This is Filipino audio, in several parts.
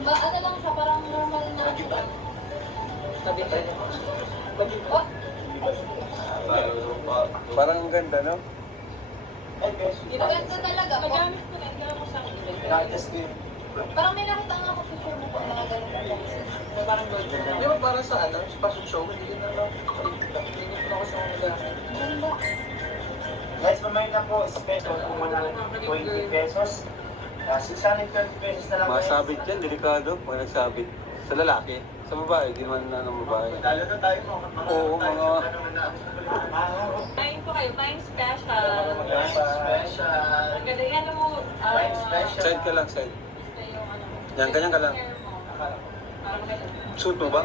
Ano lang siya, parang normal na. Sabi tayo. Oh, Parang ang ganda, no? maganda talaga. Magamit ko na, hindi ako sa akin. Parang may nakita nga ako picture mo po, mga ganun na lang. Parang gold. Di ba parang sa ano, sa pasok show, hindi din ako. Hindi ko ako sa mga gamit. Ganda. Guys, mamaya na po, special kung 120 pesos. 630 pesos na lang. Masabit yan, delikado. Pag nagsabit. Sa lalaki. Sa babae, di naman na ng babae. Lalo na tayo mga Oo, mga... Kain po kayo, kain special. special. Ang ganda yan mo. Kain special. Side ka lang, side. Yung ano. Yan, ganyan ka lang. Parang ganun. Suit mo ba?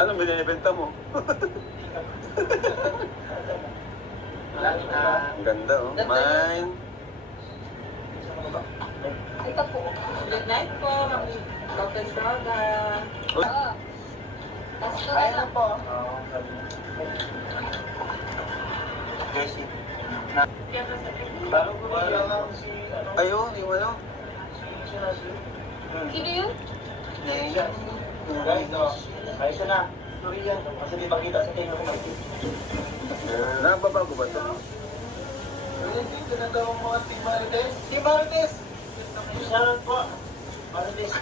Anong binibenta mo? Ang ganda, oh. Mine. Ito po. Good night po, kami. Dr. Saga. Uy, Oo. Tapos ito Kain na na po. Jessie. Bago ko lang si ano. ayun, yung ano? Sino yun? Guys, no. Ayos na. Sorry yan. Kasi di makita sa tingin ko Nababago ba ito? Dito na daw ang mga Team Marites. Team Marites! Shoutout po. Marites.